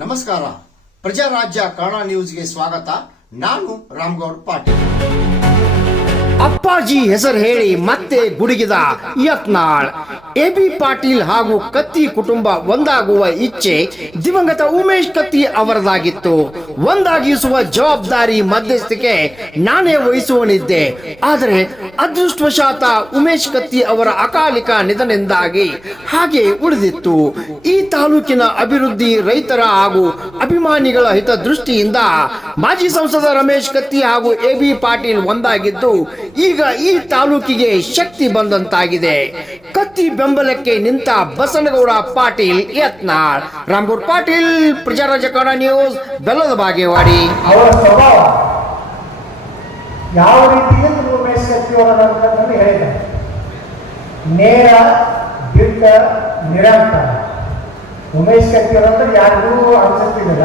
ನಮಸ್ಕಾರ. ಪ್ರಜಾರಾಜ್ಯ ಕನ್ನಡ ನ್ಯೂಸ್ಗೆ ಸ್ವಾಗತ. ನಾನು ರಾಮಗೌಡ ಪಾಟೀಲ್. ಅಪ್ಪಾಜಿ ಹೆಸರು ಹೇಳಿ ಮತ್ತೆ ಗುಡುಗಿದ ಯತ್ನಾಳ್. ಎಬಿ ಪಾಟೀಲ್ ಹಾಗೂ ಕತ್ತಿ ಕುಟುಂಬ ಒಂದಾಗುವ ಇಚ್ಛೆ ದಿವಂಗತ ಉಮೇಶ್ ಕತ್ತಿ ಅವರದಾಗಿತ್ತು. ಒಂದಾಗಿಸುವ ಜವಾಬ್ದಾರಿ ಮಧ್ಯಸ್ಥಿಕೆ ನಾನೇ ವಹಿಸುವನಿದ್ದೆ. ಆದರೆ ಅದೃಷ್ಟವಶಾತ ಉಮೇಶ್ ಕತ್ತಿ ಅವರ ಅಕಾಲಿಕ ನಿಧನದಿಂದಾಗಿ ಹಾಗೆ ಉಳಿದಿತ್ತು. ಈ ತಾಲೂಕಿನ ಅಭಿವೃದ್ಧಿ, ರೈತರ ಹಾಗೂ ಅಭಿಮಾನಿಗಳ ಹಿತದೃಷ್ಟಿಯಿಂದ ಮಾಜಿ ಸಂಸದ ರಮೇಶ್ ಕತ್ತಿ ಹಾಗೂ ಎಬಿ ಪಾಟೀಲ್ ಒಂದಾಗಿದ್ದು ಈಗ ಈ ತಾಲೂಕಿಗೆ ಶಕ್ತಿ ಬಂದಂತಾಗಿದೆ. ಕತ್ತಿ ಬೆಂಬಲಕ್ಕೆ ನಿಂತ ಬಸನಗೌಡ ಪಾಟೀಲ್ ಯತ್ನಾಳ್. ರಾಮಗೌಡ ಪಾಟೀಲ್, ಪ್ರಜಾರಾಜ್ಯ ಕನ್ನಡ ನ್ಯೂಸ್, ಬೆಲ್ಲದ ಬಾಗೇವಾಡಿ. ಅವರ ಸ್ವಭಾವ ಯಾವ ರೀತಿ ಉಮೇಶ್ ಕತ್ತಿ ಅವರನ್ನು ಹೇಳಿದ್ದಾರೆ. ನೇರ, ದಿಟ್ಟ, ನಿರಂತರ. ಉಮೇಶ್ ಕತ್ತಿ ಅವರಂದ್ರೆ ಯಾರಿಗೂ ಅನ್ಸುತ್ತಿಲ್ಲ.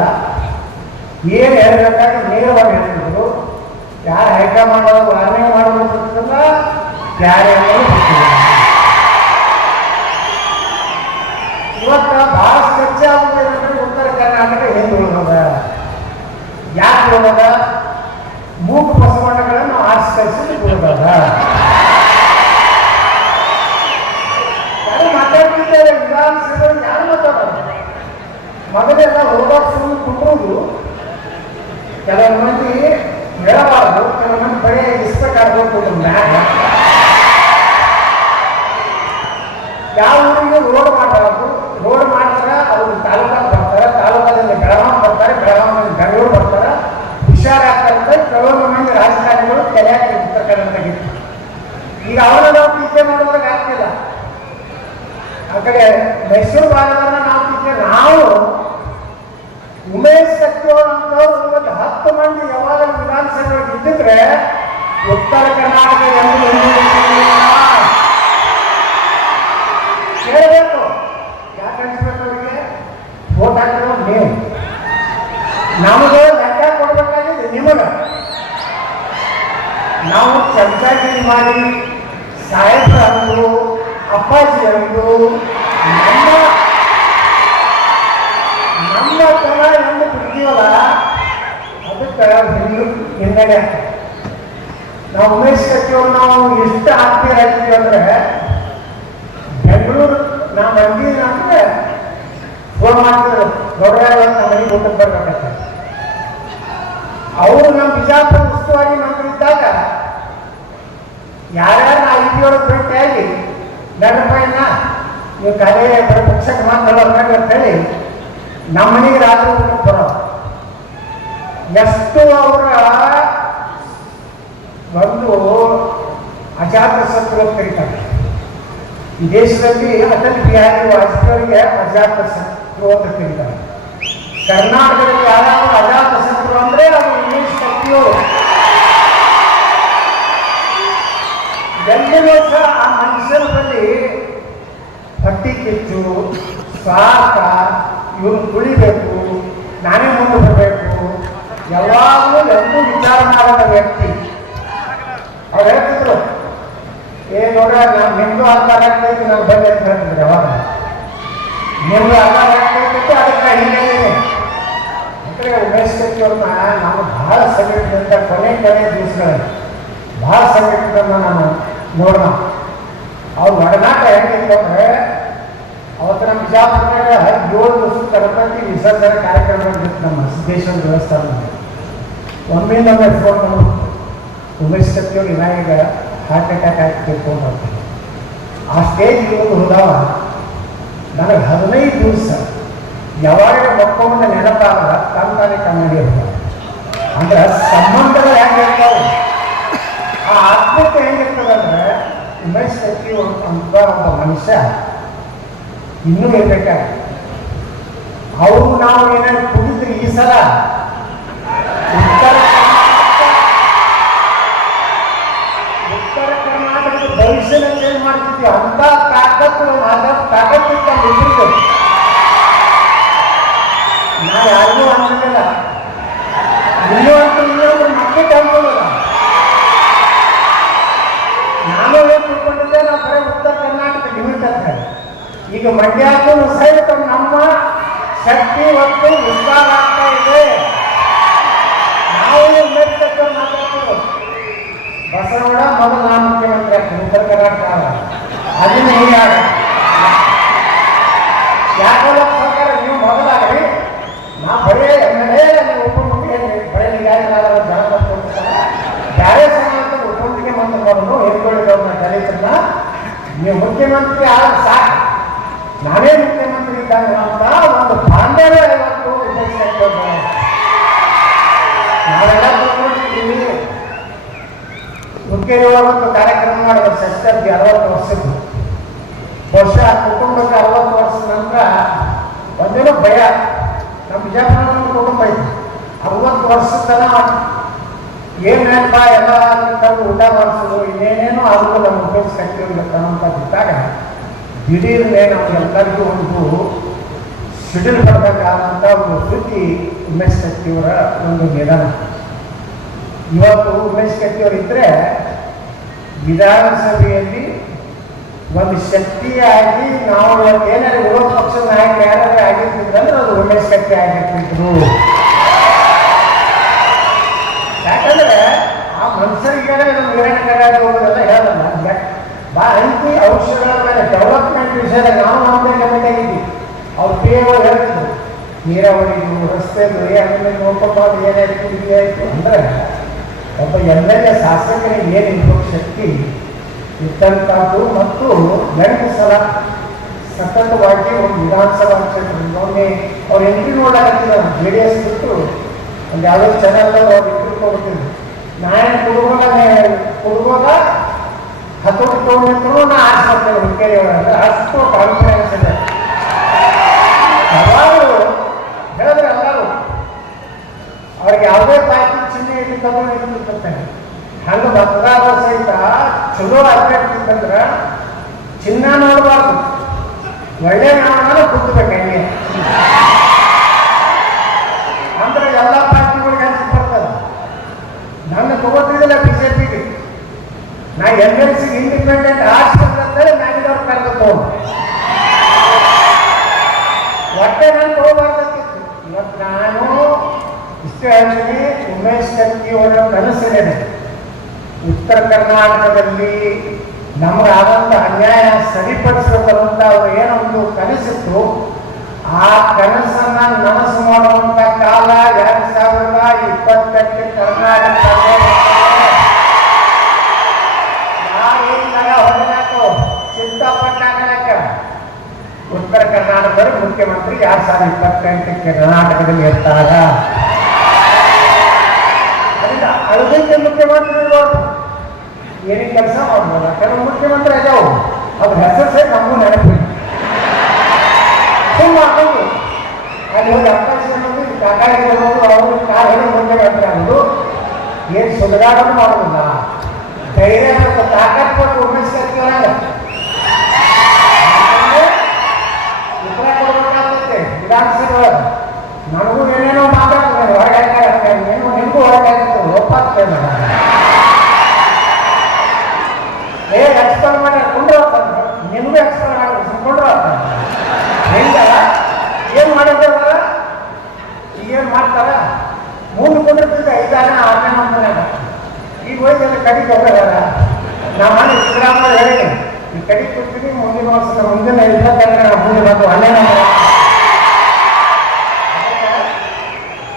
ಏನು ಹೇಳಬೇಕಾಗಿ ನೇರವಾಗಿ ಹೇಳ್ತಿದ್ರು. ಯಾರು ಹೈಕಮಾಂಡ್ ವಾರ್ನೆ ಮಾಡೋದಿಲ್ಲ, ಯಾರೇ ಇವತ್ತು ಬಹಳ ಚರ್ಚೆ ಆಗುತ್ತೆ. ಉತ್ತರ ಕರ್ನಾಟಕ ಹೆಂಗೆ ಉಳಿದ, ಯಾಕೆ ಉಳಿದ, ಮೂಕು ಬಸವಣ್ಣಗಳನ್ನು ಆರಿಸಿ ಉಳಿದ ಯಾರು ಮಾತಾಡ್ತಿದ್ದಾರೆ. ವಿಧಾನಸಭೆಯಲ್ಲಿ ಯಾರು ಮಾತಾಡೋದು? ಮೊದಲೆಲ್ಲ ಹೋದಾಗ ಸುಮ್ಮನೆ ಕುಂಡ್ರುದು. ಕೆಲವು ಮಂದಿ ಹೇಳಬಾರ್ದು, ಕೆಲವು ಮಂದಿ ಬರೀ ಇಷ್ಟಬೇಕಾಗ್ಬೇಕು. ಮ್ಯಾಗ ಯಾವ ಊರಿಗೆ ರೋಡ್ ಮಾಡಬಾರ್ದು. ರೋಡ್ ಮಾಡಿದ್ರೆ ಅವರು ತಾಲೂಕಾಗ ಬರ್ತಾರೆ, ತಾಲೂಕಾದಿಂದ ಬೆಳಗಾಂ ಬರ್ತಾರೆ, ಬೆಳಗಾವಿಯಿಂದ ಬೆಂಗಳೂರು ಬರ್ತಾರೆ, ಹುಷಾರಾಗ್ತಾರೆ. ಕೆಲವೊಂದು ಮಂದಿ ರಾಜಕಾರಣಿಗಳು ತಲೆಯಾಗಿ ಉತ್ತರ ಕರ್ನಾಟಕ. ಈಗ ಅವರ ನಾವು ಟೀಕೆ ಮಾಡೋದ್ರಾಗ ಆಗ್ತಿಲ್ಲ. ಆ ಕಡೆ ಮೈಸೂರು ಭಾಗದನ್ನ ನಾವು ಟೀಕೆ. ನಾವು ಉಮೇಶ್ ಕತ್ತಿ ಅವರಂತವ್ರು 10 ಮಂದಿ ಯಾವಾಗ ವಿಧಾನಸಭೆಗೆ ಇದ್ದಿದ್ರೆ ಉತ್ತರ ಕರ್ನಾಟಕ ಹೇಳಬೇಕು. ಯಾಕೆ ಅನ್ಸ್ಬೇಕು ಅವರಿಗೆ? ವೋಟ್ ಹಾಕಿರೋ ನೀವು. ನಮಗೆ ಲೆಕ್ಕ ಕೊಡ್ಬೇಕಾಗಿದೆ ನಿಮಗೆ. ನಾವು ಚರ್ಚಾಗಿರಿ ಮಾಡಿ ಸಾಹೇಬ್ರ ಅಂದ್ರು, ಅಪ್ಪಾಜಿ ಅಂದ್ರು, ನಮ್ಮ ತರ ಎಂದು ಬಿಡ್ತೀವಲ್ಲ, ಅದಕ್ಕೆ ಹಿನ್ನಡೆ. ನಾವು ಉಮೇಶ್ ಕತ್ತಿ ಅವರು ನಾವು ಎಷ್ಟು ಆತ್ಮೀಯ ಆಗ್ತೀವಿ ಅಂದ್ರೆ, ಬೆಂಗಳೂರು ನಾ ಬಂದಿದ್ದೀನಿ ಅಂದ್ರೆ ಫೋನ್ ಮಾಡ್ತಿದ್ರು, ದೊಡ್ಡ ನಮ್ಮ ಮನೆಗೆ ಊಟಕ್ಕೆ ಬರ್ಬೇಕಂತ. ಅವರು ನಮ್ಮ ಬಿಜಾಪುರ ಉಸ್ತುವಾರಿ ಮಂತ್ರಿದ್ದಾಗ ಯಾರ್ಯಾರು ನಾ ಒಳಗೆ ಭೇಟಿಯಾಗಿ ನನ್ನಪ್ಪಯ್ಯನ ನೀವು ಕಲೆ ಪಕ್ಷಕ್ಕೆ ಮಾತಾಡೋದು ಅಂತ ಹೇಳಿ ನಮ್ಮ ಮನೆಗೆ ರಾತ್ರಿ ಊಟಕ್ಕೆ ಬರೋದು. ಎಷ್ಟು ಅವರ ಒಂದು ಅಜಾತ ಶತ್ರು ಅಂತ ಕರೀತಾರೆ. ಈ ದೇಶದಲ್ಲಿ ಅಟಲ್ ಬಿಹಾರಿ ವಾಜಪೇಯಿಗೆ ಅಜಾತ ಶತ್ರು ಅಂತ ಕರೀತಾರೆ. ಕರ್ನಾಟಕದಲ್ಲಿ ಯಾರಾದರೂ ಅಜಾತ ಶತ್ರು ಅಂದ್ರೆ ಅದು ಉಮೇಶ್ ಕತ್ತಿಯವರು. ಎಲ್ಲರೂ ಸಹ ಆ ಮನುಷ್ಯರಲ್ಲಿ ಪಟ್ಟಿ ಕಿಚ್ಚು, ಸ್ವಾರ್ಥ, ಇವ್ರು ತುಳಿಬೇಕು, ನಾನೇ ಮುಂದೆ ಬರಬೇಕು, ಯಾವಾಗಲೂ ಎಂದೂ ವಿಚಾರ ಮಾಡದ ವ್ಯಕ್ತಿ. ಅವ್ರು ಹೇಳ್ತಿದ್ರು, ನೋಡ್ರ ನಾನು ನಿಮ್ದು ಆಧಾರ ಆಗ್ತೈತಿ, ನಾನು ಬಂದೆ ಅಂತ ಹೇಳ್ತಿದ್ರು. ಯಾವಾಗ ನಿಮ್ದು ಆಧಾರ ಆಗ್ತೈತಿ, ಅದಕ್ಕೆ ಹಿಂಗೆ ಅಂದ್ರೆ ಉಮೇಶ್ ಕತ್ತಿ ಅವ್ರನ್ನ ನಾನು ಬಹಳ ಸಂಘಟನೆಯಿಂದ ಕೊನೆ ದಿವಸಗಳಲ್ಲಿ ಬಹಳ ಸಂಘಟನೆಯನ್ನ ನಾನು ನೋಡೋಣ. ಅವ್ರ ಒಡನಾಟ ಹೆಂಗಿತ್ತು ಅಂದ್ರೆ, ಅವತ್ತು ನಮ್ಮ ಬಿಜಾಪುರದಾಗ 7 ದಿವಸ ಗಣಪತಿ ವಿಸರ್ಜನೆ ಕಾರ್ಯಕ್ರಮ ಇರ್ತಿತ್ತು ನಮ್ಮ ಸಿದ್ದೇಶ್ವರ ದೇವಸ್ಥಾನದಲ್ಲಿ. ಒಮ್ಮಿಂದ ಫೋನ್ ಮಾಡಿ ಉಮೇಶ್ ಕತ್ತಿ ಅವರು ಈಗ ಹಾರ್ಟ್ ಅಟ್ಯಾಕ್ ಆಗಿ ತಿಳ್ಕೊಂಡು ಹೋಗ್ತಾರೆ. ಆ ಸ್ಟೇಜ್ ಹೋದಾವ ನನಗೆ 15 ದಿವಸ ಯಾವಾಗ ಮಕ್ಕೊಂಡ ನೆನಪಾಗಲ್ಲ, ತಾನೇ ಕನ್ನಡಿ ಇರ್ತಾರೆ. ಅಂದ್ರೆ ಸಂಬಂಧಗಳು ಹೆಂಗಿರ್ತಾವೆ, ಆ ಆತ್ಮೀಯತೆ ಹೆಂಗಿರ್ತದಂದ್ರೆ, ಉಮೇಶ್ ಕತ್ತಿ ಅಂತ ಒಬ್ಬ ಮನುಷ್ಯ ಇನ್ನೂ ಇರ್ಬೇಕಾಗಿ. ಅವರು ನಾವು ಏನಾದ್ರು ಕುಡಿದ್ರಿ ಈ ಸಲ ಉತ್ತರ ಕರ್ನಾಟಕದ ಭವಿಷ್ಯನ ಚೇಂಜ್ ಮಾಡ್ತಿದ್ವಿ. ಅಂತ ತಾಕತ್ತು ಇತ್ತು. ನಾ ಯಾರಿಗೂ ಅನ್ಸಲಿಲ್ಲ. ಇನ್ನೂ ಅಂತೂ ಮತ್ತೆ ತಂಬೋದಲ್ಲ. ನಾನು ಏನು ತಿಳ್ಕೊಂಡಿದ್ದೆ, ನಾವು ಬರೀ ಉತ್ತರ ಕರ್ನಾಟಕ ಲಿಮಿಟ್ ಅಂತ. ಈಗ ಮಂಡ್ಯಕ್ಕೂ ಸಹಿತ ನಮ್ಮ ಶಕ್ತಿ ಮತ್ತು ವಿಸ್ತಾರ ಆಗ್ತಾ ಇದೆ. ನಾವು ಉಮೇಶ್ ಕತ್ತಿ ಅವರು ಮಾತಾಡ್ತೀವಿ. ಬಸವಣ್ಣ ಮೊದಲು ನಾನು ಮುಖ್ಯಮಂತ್ರಿ ಆಗ್ತೀನಿ ಉತ್ತರ ಕರ್ನಾಟಕ. ಅದನ್ನ ಹೀಗೆ ಯಾಕಂದ್ರೆ ಸರ್ಕಾರ ನೀವು ಮೊದಲಾಗಲಿ ನಾ ಬರೀ ಎಮ್ಮೆಲ್ಯೇ ನೀವು ಉಪಮುಖ್ಯಮಂತ್ರಿ ಬರೀ ಯಾರಿಗಾದ್ರೂ ಜನ ಕೊಡ್ತಾರೆ ಬೇರೆ ಸಮಾಜದ ಉಪಮುಖ್ಯಮಂತ್ರಿ ಮಾಡೋದು ಹೇಳ್ಕೊಳ್ಳಿದವ್ರನ್ನ ದಲಿತರನ್ನ ನೀವು ಮುಖ್ಯಮಂತ್ರಿ ಆದ್ರೆ ಸಾಕು, ನಾನೇ ಮುಖ್ಯಮಂತ್ರಿ ಇದ್ದಾಗ ಅಂತ ಒಂದು ಬಾಂಧವ್ಯ ಇವತ್ತು ನಾವೆಲ್ಲ ತಿಳ್ಕೊಂಡಿದ್ದೀವಿ. ಹುಕ್ಕೇರಿಯೊಳಗೊಂದು ಕಾರ್ಯಕ್ರಮ ಮಾಡಿದ್ರು ಸಸ್ಯಾಬ್ದಿ 60 ವರ್ಷದ್ದು. ಬಹುಶಃ ಕುಟುಂಬಕ್ಕೆ 60 ವರ್ಷದ ನಂತರ ಒಂದೇನೋ ಭಯ. ನಮ್ಮ ಬಿಜಾಪುರ ಕುಟುಂಬ ಐತಿ 60 ವರ್ಷದ ತನ ಏನೇನಪ್ಪ ಎಲ್ಲ ತಂದು ಊಟ ಮಾಡಿಸೋದು ಇನ್ನೇನೇನೋ ಆದರೂ ನಮ್ಮ ಉಪಯೋಗ ಕಟ್ಟಿರಬೇಕು ಅನ್ನೋಂಥದ್ದಿದ್ದಾಗ ದಿಢೀರ್ನೇ ನಮಗೆಲ್ಲರಿಗೂ ಒಂದು ಶೆಡ್ಯೂಲ್ ಬರಬೇಕಾದಂಥ ಒಂದು ಸುದ್ದಿ ಉಮೇಶ್ ಕತ್ತಿಯವರ ಒಂದು ನಿಧನ. ಇವತ್ತು ಉಮೇಶ್ ಕತ್ತಿಯವರು ಇದ್ದರೆ ವಿಧಾನಸಭೆಯಲ್ಲಿ ಒಂದು ಶಕ್ತಿಯಾಗಿ ನಾವು ಏನಾದ್ರು ವಿರೋಧ ಪಕ್ಷದ ನಾಯಕ ಯಾರಾದ್ರೂ ಆಗಿರ್ತಿದ್ರೆ ಅದು ಉಮೇಶ್ ಕತ್ತಿ ಆಗಿರ್ತಿದ್ರು. ಯಾಕಂದ್ರೆ ಆ ಮನುಷ್ಯರಿಗೆ ವೀರಣ್ಣಗಡ ಹೋಗೋದೆಲ್ಲ ಹೇಳಲ್ಲ. ಅಂಕಿ ಔಷಧಗಳ ಮೇಲೆ ಡೆವಲಪ್ಮೆಂಟ್ ವಿಷಯದಾಗ ನಾವು ನಮ್ಮದೇ ಕಮಿಟಿ ಆಗಿದ್ವಿ. ಅವ್ರು ಪಿ ಎ ಹೇಳ್ತಿದ್ರು ನೀರಾವರಿದು ರಸ್ತೆದು ಅದನ್ನ ನೋಡ್ಕೊಂಡು ಏನಾಯ್ತು ಆಯಿತು ಅಂದರೆ ಒಬ್ಬ ಎಲ್ಲೆಲ್ಲ ಶಾಸಕರಿಗೆ ಏನಿರ್ಬೇಕು ಶಕ್ತಿ ಇದ್ದಂಥದ್ದು. ಮತ್ತು 8 ಸಲ ಸತತವಾಗಿ ಒಂದು ವಿಧಾನಸಭಾ ಕ್ಷೇತ್ರದಿಂದ ಒಮ್ಮೆ ಅವ್ರು ಎಂಟ್ರಿ ನೋಡಾಕತ್ತಿದ್ರು JDS ಬಿಟ್ಟು ಒಂದು ಯಾವುದೋ ಚಾನಲ್ ಅವ್ರು ಎಂಟ್ರಿ ಕೊಡ್ತಿದ್ರು. ನಾನು ಕೊಡುವಾಗ 10 ಕಿಲೋಮೀಟರ್ ನಾ ಆರಿಸ್ಕೊಳ್ತೇವೆ ಹುಕ್ಕೇರಿ ಒಳಗೆ ಅಷ್ಟು ಕಾನ್ಫಿಡೆನ್ಸ್ ಇದೆ. ಯಾವಾಗಲೂ ಹೇಳಿದ್ರೆ ಎಲ್ಲರೂ ಅವ್ರಿಗೆ ಯಾವುದೇ ಪಾರ್ಟಿ ಚಿಹ್ನೆ ಇಟ್ಟಿರ್ತದೆ ಇಟ್ಟಿರ್ತೇನೆ. ಹಂಗೆ ಮತದಾರ ಸಹಿತ ಚಲೋ ಅಭ್ಯರ್ಥಿ ಇತ್ತಂದ್ರೆ ಚಿನ್ನ ನೋಡಬಾರ್ದು, ಒಳ್ಳೆ ನಾವನ್ನ ಕೂತ್ಬೇಕು ಹಂಗೆ ಅಂದ್ರೆ ಎಲ್ಲ ಪಾರ್ಟಿಗಳಿಗೆ ಹಂಚಿ ಬರ್ತದೆ. ನನ್ನ ತಗೋತಿದ್ದಿಲ್ಲ ಬಿಜೆಪಿಗೆ, ನಾ MLC ಇಂಡಿಪೆಂಡೆಂಟ್ ಆರ್ಟ್ಸ್ ಮ್ಯಾಗಿದವ್ರು ಕರೆದು ತಗೊಂಡು ಒಟ್ಟೆ ನಾನು ತಗೋಬಾರ್ದಿತ್ತು. ಇವತ್ತು ನಾನು ಇಷ್ಟೇ ಹೇಳ್ತೀನಿ, ಉಮೇಶ್ ಕತ್ತಿಯವರ ಕನಸಿದೆ ಉತ್ತರ ಕರ್ನಾಟಕದಲ್ಲಿ ನಮಗಾದಂಥ ಅನ್ಯಾಯ ಸರಿಪಡಿಸಬೇಕಂತ ಅವರು ಏನೊಂದು ಕನಸಿತ್ತು. ಆ ಕನಸನ್ನ ನನಸು ಮಾಡುವಂತ ಕಾಲ 2028 ಕರ್ನಾಟಕ ಹೊರಗಾಕು ಚಿಂತಾಪಟ್ಟಾಕ ಉತ್ತರ ಕರ್ನಾಟಕದ ಮುಖ್ಯಮಂತ್ರಿ 2028 ಕರ್ನಾಟಕದಲ್ಲಿ ಇರ್ತಾರ. ಅದರಿಂದ ಅಳದಕ್ಕೆ ಮುಖ್ಯಮಂತ್ರಿ ಇರ್ಬೋದು, ಏನಿಗೆ ಕೆಲಸ ಮಾಡ್ಬೋದ. ಕೆಲವು ಮುಖ್ಯಮಂತ್ರಿ ಅದಾವು ಅದ್ರ ಹೆಸರು ಸಹ ನಮಗೂ ನೆನಪು ಸುಮ್ಮ ಹಾಕೋದು. ಅಲ್ಲಿ ಹೋಗಿ ಅವಕಾಶ ಅನ್ನೋದು ಕಾಕಾಯಿ ಅನ್ನೋದು ಅವರು ಕಾರ್ ಹೇಳಿ ಮುಖ್ಯಮಂತ್ರಿ ಅನ್ನೋದು ಏನು ಸುಧಾರಣೆ ಮಾಡೋದಿಲ್ಲ. ಧೈರ್ಯ ಮತ್ತು ತಾಕತ್ ಕೊಟ್ಟು ಉಮೇಶ್ ಕತ್ತಿಯವರಾಗ ಉತ್ತರ ಕೊಡ್ಬೇಕಾಗ್ತದೆ ವಿಧಾನಸಭೆ ಒಳಗೆ. ನನಗೂ ಏನೇನೋ ಮಾತಾಡ್ತಾರೆ ಹೊರಗೆ ಏನೋ ನಿಮಗೂ ಹೊರಗೆ ಒಪ್ಪಾಗ್ತದೆ. ಎಕ್ಸ್ಪರ್ ಮಾಡಿ ಕೊಂಡು ಹೋಗ್ತಾರೆ, ನಿಮಗೂ ಎಕ್ಸ್ಪರ್ ಮಾಡಿ ಕೊಂಡು ಹೋಗ್ತಾರೆ. ಹೆಂಗ ಏನು ಮಾಡಿದ್ದಾರ ಈಗೇನು ಮಾಡ್ತಾರ ಮುಂದೆ ಕೊಂಡಿರ್ತಿದ್ದೆ 5-6 ನಂಬರ್ನಾಗ. ಈಗ ಹೋಯ್ತಲ್ಲ ಕಡಿಗೆ ಹೋಗೋದಾರ ನಾವು ಮಾಡಿ ಸಿದ್ದರಾಮಯ್ಯ ಹೇಳಿ ಈ ಕಡಿಗೆ ಕೊಡ್ತೀನಿ ಮುಂದಿನ ವರ್ಷದ ಮುಂದಿನ ಮುಂದೆ ಬಂದು 12 ನಂಬರ್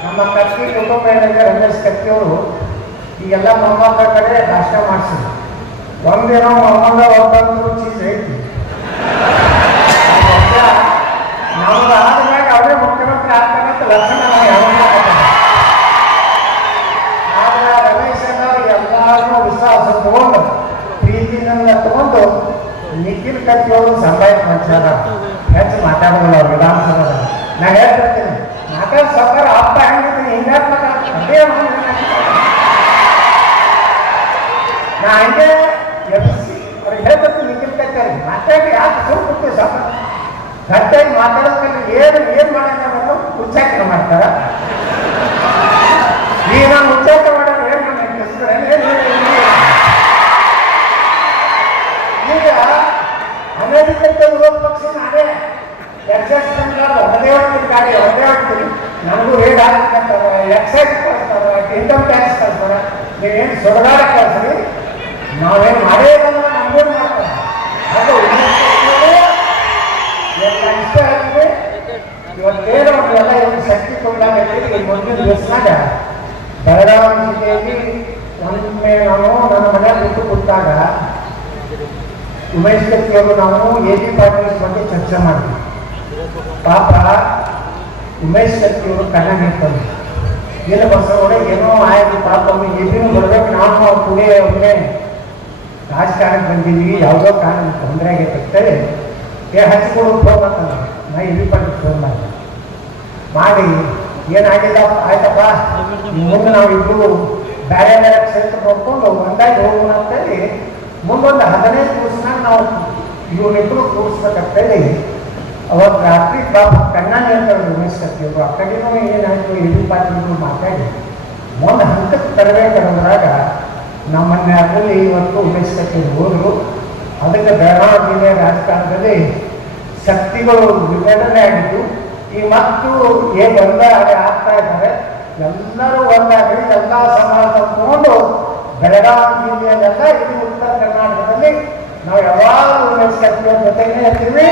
ನಮ್ಮ ಕತ್ತಿ ಕುಟುಂಬ ಏನಿದೆ ರಮೇಶ್ ಕತ್ತಿಯವರು ಈಗೆಲ್ಲ ಮೊಮ್ಮಕ್ಕಳ ಕಡೆ ನಾಷ್ಟ ಮಾಡಿಸಿದ್ರು. ಒಂದೇನೋ ಮೊಮ್ಮಗ ಒಬ್ಬಂದು ಚೀಸ್ ಐತಿ ನಮ್ದು ಆದ್ಮ್ಯಾಗ ಅವರೇ ಮುಖ್ಯಮಂತ್ರಿ ಆಗ್ತಾರಂತ ಲಕ್ಷಣ ಆದ್ರೆ ರಮೇಶ್ ಅವರು ಎಲ್ಲರೂ ವಿಶ್ವಾಸ ತಗೊಂಡು ಪ್ರೀತಿನೆಲ್ಲ ತಗೊಂಡು ನಿಖಿಲ್ ಕತ್ತಿಯವರು ಸಂಭಾಯ್ತ ಮನುಷ್ಯರ ಹೆಚ್ಚು ಮಾತಾಡೋಲ್ಲ ಅವ್ರು ವಿಧಾನಸಭೆಯಲ್ಲಿ. ನಾನು ಹೇಳ್ತಿರ್ತೀನಿ ಮಾತಾಡ ಸರ್ಕಾರ ಹಬ್ಬ ಹೆಂಗಿದ್ದೀನಿ ಹಿಂಗಾರು ಮಾತಾಡ್ತೀನಿ ನಾ ಹಂಗೆ ಎಬ್ಬಿಸಿ ಅವ್ರಿಗೆ ಹೇಳ್ತಿರ್ತೀನಿ ನಿಖಿಲ್ ಕತ್ತಿಯವ್ರಿಗೆ ಮಾತಾಡಿ ಯಾಕೆ ಸುಮ್ಮನೆ ಸ್ವಲ್ಪ ಗಟ್ಟಿಯಾಗಿ ಮಾತಾಡೋದ್ರಲ್ಲಿ ಏನು ಮಾಡೋದು ಉಚ್ಚಾಟನ ಮಾಡ್ತಾರ. ಈಗ ನಾನು ಉಚ್ಚಾಟ ಮಾಡೋದು ಏನು ಈಗ ಅಮೇರಿಕದ ವಿರೋಧ ಪಕ್ಷ ನಾನೇ ಅಡ್ಜಸ್ಟ್ಮೆಂಟ್ ಒಂದೇ ಹೊಡ್ತೀನಿ ಗಾಡಿ ಒಂದೇ ಹೊಡ್ತೀನಿ, ನನಗೂ ರೇಟ್ ಹಾಕ್ತಾರೆ, ಎಕ್ಸೈಸ್ ಕಳಿಸ್ತಾರೆ, ಇನ್ಕಮ್ ಟ್ಯಾಕ್ಸ್ ಕಳಿಸ್ತಾರೆ, ನೀವೇನು ಸುಡಗಾಡ ಕಳಿಸ್ರಿ, ನಾವೇನು ಮಾಡೇ ಇಲ್ಲ, ನಮಗೇನು ಮಾಡ್ತಾರೆ. ಅದು ಎಲ್ಲ ಇಷ್ಟ ಆಗಿದೆ. ಇವತ್ತೇನೋ ಎಲ್ಲ ಏನು ಶಕ್ತಿ ಕೊಂಡಾಗೈತಿ. ಈ ಮುಂದಿನ ದಿವಸನಾಗ ಬೆಳಗಾವಿ ಜಿಲ್ಲೆಯಲ್ಲಿ ಒಮ್ಮೆ ನಾವು ನನ್ನ ಮನೆ ಬಿಟ್ಟು ಕೂತಾಗ ಉಮೇಶ್ ಕತ್ತಿಯವರು ನಾವು AB ಪಾಟೀಲ್ ಬಗ್ಗೆ ಚರ್ಚೆ ಮಾಡಿದ್ವಿ. ಪಾಪ ಉಮೇಶ್ ಕತ್ತಿಯವರು ಕಣ್ಣ ನಿಂತರು, ಏನು ಬಸವಡೆ ಏನೋ ಆಯ್ತು ಪಾಪ ಅವ್ರಿಗೆ ಎಲ್ಲಿನೂ ಬರ್ಬೇಕು, ನಾವು ಪುಣೆ ಒಮ್ಮೆ ರಾಜಕಾರಣಕ್ಕೆ ಬಂದಿದ್ವಿ, ಯಾವುದೋ ಕಾರಣ ತೊಂದರೆ ಆಗೈತೆ ಹಚ್ಚಿಕೊಡು ಫೋನ್ ಅಂತಂದ್ರೆ ನಾ AB ಪಾಟೀಲ್ ಫೋನ್ ಮಾಡಿ ಏನಾಗಿಲ್ಲ ಆಯ್ತಪ್ಪ, ಮುಂದೆ ನಾವು ಇಬ್ಬರು ಬೇರೆ ಬೇರೆ ಕ್ಷೇತ್ರ ನೋಡ್ಕೊಂಡು ಒಂದಾಗಿ ಹೋಗೋಣ ಅಂತೇಳಿ ಮುಂದೊಂದು 15 ದಿವಸನಾಗ ನಾವು ಇವರಿಬ್ಬರು ಕೂರಿಸ್ಬೇಕಂತೇಳಿ ಅವತ್ತು ರಾತ್ರಿ ಪಾಪ ಕಣ್ಣಾಗಿ ಹೇಳ್ತಾರೆ ಉಮೇಶ್ ಕತ್ತಿಯವರು. ಆ ಕಡೆನೂ ಏನಾಯ್ತು AB ಪಾಟೀಲ್ ಮಾತಾಡಿ ಒಂದು ಹಂತಕ್ಕೆ ತರಬೇಕಂದ್ರಾಗ ನಮ್ಮನ್ನೇ ಅದರಲ್ಲಿ ಇವತ್ತು ಉಮೇಶ್ ಕತ್ತಿಯವರು ಹೋದರು. ಅದಕ್ಕೆ ಬೆಳಗಾವಿ ಜಿಲ್ಲೆಯ ರಾಜಕಾರಣದಲ್ಲಿ ಶಕ್ತಿಗಳು ವಿಭಜನೆ ಆಗಿದ್ದು ಈ ಮತ್ತು ಏನು ಒಂದಾಗಿ ಆಗ್ತಾ ಇದ್ದಾರೆ. ಎಲ್ಲರೂ ಒಂದಾಗಿ ಎಲ್ಲ ಸಮಾಜ ತಗೊಂಡು ಬೆಳಗಾವಿ ಜಿಲ್ಲೆಯಲ್ಲೆಲ್ಲ ಇಡೀ ಉತ್ತರ ಕರ್ನಾಟಕದಲ್ಲಿ ನಾವು ಯಾವಾಗಲೂ ಉಮೇಶ್ ಕತ್ತಿಯವ್ರ ಜೊತೆಗೇ ಇರ್ತೀವಿ.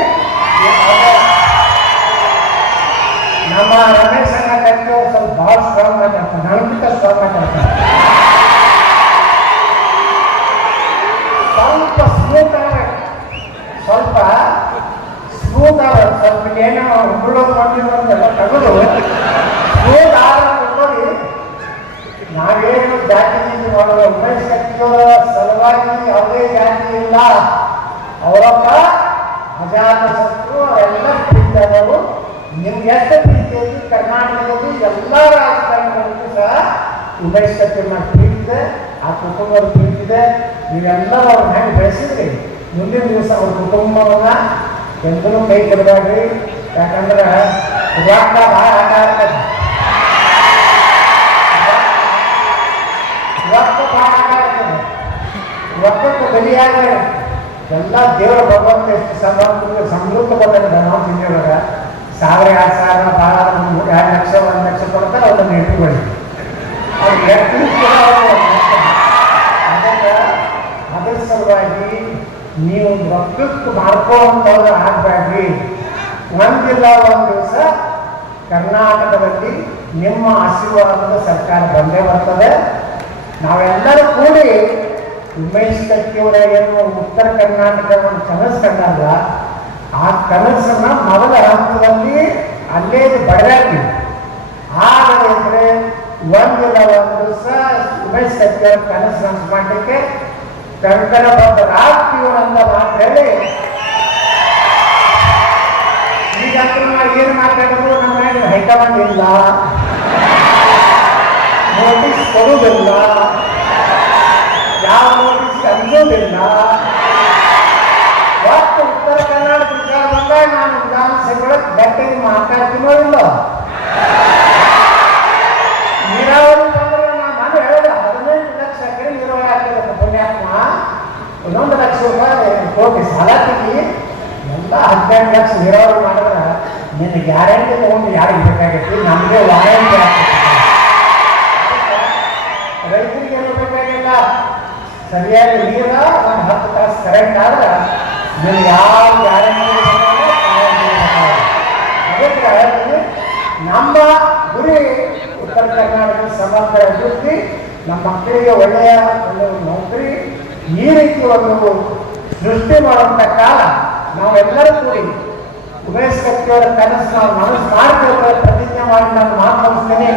ನಮ್ಮ ರಮೇಶ್ ಅಣ್ಣ ಕತ್ತಿಯವರು ಸ್ವಲ್ಪ ಭಾಳ ಸ್ಟ್ರಾಂಗ್ ಮಾತಾಡ್ತಾರೆ, ನನಗಿಂತ ಸ್ಟ್ರಾಂಗ್ ಮಾತಾಡ್ತಾರೆ. ಸ್ವಲ್ಪ ಸ್ಮೂತ್ ಆಗಬೇಕು, ಸ್ವಲ್ಪ ಸ್ಮೂತ್ ಆಗಬೇಕು, ಸ್ವಲ್ಪ ಏನೋ ಹುಡುಗೋದು ಮಾಡಿರೋದೆಲ್ಲ ತೆಗೆದು ಸ್ಮೂತ್ ಆಗಿ ನಾವೇನು ಜಾತಿ ನೀತಿ ಮಾಡೋದು ಉಮೇಶ್ ಕತ್ತಿಯವರ ಸಲುವಾಗಿ ಯಾವುದೇ ಜಾತಿ ಇಲ್ಲ. ಅವರಪ್ಪ ಅಜಾತ ಶತ್ರು, ಅವರೆಲ್ಲ ಪ್ರೀತಿ ಆದವು. ನಿಮ್ಗೆ ಎಷ್ಟು ಪ್ರೀತಿ ಐತಿ ಕರ್ನಾಟಕದಲ್ಲಿ ಎಲ್ಲ ರಾಜಕಾರಣಿಗಳಿಗೂ ಸಹ ಉಮೇಶ್ ಕತ್ತಿಯವ್ರನ್ನ ಪ್ರೀತಿದೆ, ಆ ಕುಟುಂಬದ ಪ್ರೀತಿದೆ. ನೀವೆಲ್ಲರೂ ಅವ್ರನ್ನ ಹೆಂಗೆ ಬೆಳೆಸಿದ್ರಿ, ಮುಂದಿನ ದಿವಸ ಅವ್ರ ಕುಟುಂಬವನ್ನ ಎಂದೂ ಕೈ ಕೊಡಬೇಡ್ರಿ. ಯಾಕಂದ್ರೆ ರೊಕ್ಕ ಭಾಳ ಆಟ ಆಡ್ತದೆ, ರೊಕ್ಕ ಭಾಳ ಆಟ ಆಡ್ತದೆ, ರೊಕ್ಕಕ್ಕೆ ಬಲಿಯಾಗ ಎಲ್ಲ ದೇವರ ಭಗವಂತ ಎಷ್ಟು ಸಮೃದ್ಧ ಬಂದ ನಾವು ಜಿಲ್ಲೆಯೊಳಗೆ 1000, 2000 ಭಾಳ 2 ಲಕ್ಷ 1 ಲಕ್ಷ ಕೊಡ್ತಾರೆ. ಅದನ್ನು ಇಟ್ಟುಕೊಳ್ಳಿ, ಅವ್ರು ಎಷ್ಟು ಅದ್ರ ಸಲುವಾಗಿ ನೀವು ರೊಕ್ಕಕ್ಕೆ ಮಾಡ್ಕೊಂಡವ್ರು ಆಗಬೇಡ್ರಿ. ಒಂದಿಲ್ಲ ಒಂದು ದಿವಸ ಕರ್ನಾಟಕದಲ್ಲಿ ನಿಮ್ಮ ಆಶೀರ್ವಾದದ ಸರ್ಕಾರ ಬಂದೇ ಬರ್ತದೆ. ನಾವೆಲ್ಲರೂ ಕೂಡಿ ಉಮೇಶ್ ಕತ್ತಿಯವರ ಏನು ಉತ್ತರ ಕರ್ನಾಟಕವನ್ನು ಕನಸು ಕಂಡಲ್ಲ, ಆ ಕನಸನ್ನ ಮೊದಲ ಹಂತದಲ್ಲಿ ಅಲ್ಲೇ ಬಡದಾಗಿ ಆಗದಿದ್ರೆ ಒಂದಿಲ್ಲ ಒಂದು ದಿವಸ ಉಮೇಶ್ ಕತ್ತಿಯವರ ಕನಸು ನನಸು ಮಾಡಲಿಕ್ಕೆ ಕಂಕಣ ಬಂದ ರಾಷ್ಟ್ರೀಯವರಂತ ಮಾತು ಹೇಳಿ ಈಗಂತೂ ನಾವು ಏನು ಮಾತಾಡಿದ್ರು ನಮ್ಮ ಮೇಲೆ ಹೈಕಮಾಂಡ್ ಇಲ್ಲ, ನೋಟಿಸ್ ಕೊಡುವುದಿಲ್ಲ, ಯಾವ ನೋಟಿಸ್ ಅಂಜೋದಿಲ್ಲ. ಒಟ್ಟು ಉತ್ತರ ಕರ್ನಾಟಕ ವಿಚಾರ ಬಂದಾಗ ನಾನು ವಿಧಾನಸಭೆ ಗಟ್ಟಿಗೆ ಮಾತಾಡ್ತೀನೋ ಇಲ್ಲ. ನೀರಾವರಿ ಬಂದ್ರೆ ನಾನು ಹೇಳಿದೆ 15 ಲಕ್ಷ ಎಕರೆ ನೀರಾವರಿ ಆಗ್ತದೆ ಪುಣ್ಯಾತ್ಮ, 1 ಲಕ್ಷ ರೂಪಾಯಿ ಕೋಟಿ ಸಾಲ ತೆಗಿ, ಎಲ್ಲ 12 ಲಕ್ಷ ನೀರಾವರಿ ಮಾಡಿದ್ರೆ ನಿನ್ನ ಗ್ಯಾರಂಟಿ ತಗೊಂಡು ಯಾರಿಗೆ ಬೇಕಾಗೈತಿ, ನಮಗೆ ವಾರಂಟಿ ಆಗ್ತದೆ. ರೈತರಿಗೆ ಏನು ಬೇಕಾಗಿಲ್ಲ, ಸರಿಯಾಗಿ ನೀರ ಒಂದು 10 ತಾಸು ಕರೆಂಟ್ ಆದ್ರೆ ನೀವು ಯಾವ ಗ್ಯಾರಂಟಿ ಅದಕ್ಕೆ ಹೇಳ್ತೀನಿ. ನಮ್ಮ ಗುರಿ ಉತ್ತರ ಕರ್ನಾಟಕದ ಸಮಗ್ರ ಅಭಿವೃದ್ಧಿ, ನಮ್ಮ ಮಕ್ಕಳಿಗೆ ಒಳ್ಳೆಯ ಒಂದು ನೌಕರಿ, ಈ ರೀತಿ ಒಂದು ಸೃಷ್ಟಿ ಮಾಡುವಂಥ ಕಾಲ ನಾವೆಲ್ಲರೂ ಕೂಡಿ ಉಮೇಶ್ ಕತ್ತಿಯವರ ಕನಸು ನಾವು ಮನಸ್ಸು ಮಾಡ್ತಿರ್ತಾರೆ. ಪ್ರತಿಜ್ಞೆ ಮಾಡಿ ನಾನು ಮಾತು ಮುಗಿಸ್ತೇನೆ.